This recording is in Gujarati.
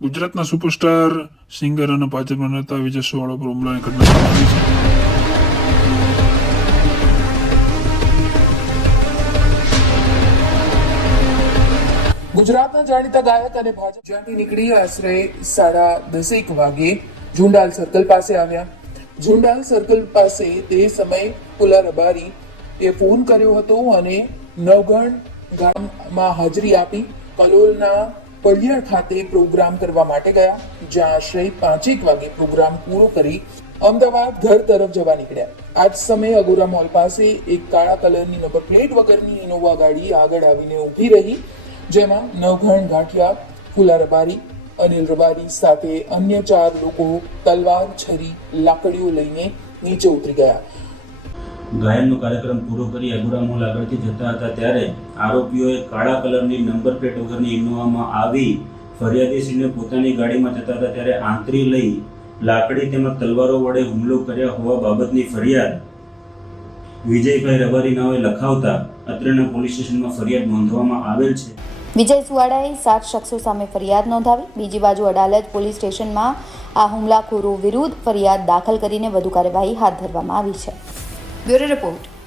ગુજરાતના સુપરસ્ટાર, સિંગર અને ભાજપના નેતા વિજય સુવાળા પર હુમલાની ઘટના આવી છે. ગુજરાતના જાણીતા ગાયક અને ભાજપ જ્યાંથી નીકળી આશરે સાડા દસેક વાગે ઝુંડાલ સર્કલ પાસે આવ્યા. ઝુંડાલ સર્કલ પાસે તે સમયે પુલા રબારી એ ફોન કર્યો હતો અને નવગણ ગામમાં હાજરી આપી. કલોલના પડિયાળ ખાતે પ્રોગ્રામ કરવા માટે ગયા, જ્યાં આશરે પાંચેક વાગે પ્રોગ્રામ પૂરો કરી અમદાવાદ ઘર તરફ જવા નીકળ્યા. આજ સમયે અગોરા મોલ પાસે એક કાળા કલરની નંબર પ્લેટ વગરની ઇનોવા ગાડી આગળ આવીને ઊભી રહી, જેમાં નવઘણ ગાંઠિયા ફુલા રબારી, અનિલ રબારી સાથે અન્ય ચાર લોકો તલવાર, છરી, લાકડીઓ લઈને નીચે ઉતરી ગયા. ગાયનનો કાર્યક્રમ પૂરો કરી અગુરા મોલ આગળથી જતા હતા ત્યારે આરોપીઓએ કાળા કલરની નંબર પ્લેટ વગરની ઇનોવામાં આવી ફરિયાદીશ્રીને પોતાની ગાડીમાં જતા હતા ત્યારે આંતરી લઈ લાકડી તેમજ તલવારો વડે હુમલો કર્યા હોવા બાબતની ફરિયાદ વિજયભાઈ રબારી નાઓએ લખાવતા અત્રેના પોલીસ સ્ટેશનમાં ફરિયાદ નોંધવામાં આવેલ છે. વિજય સુવાડાએ સાત શખ્સો સામે ફરિયાદ નોંધાવી, બીજી બાજુ અડાલજ પોલીસ સ્ટેશનમાં આ હુમલાખોરો વિરુદ્ધ ફરિયાદ દાખલ કરીને વધુ કાર્યવાહી હાથ ધરવામાં આવી છે. Bureau Report.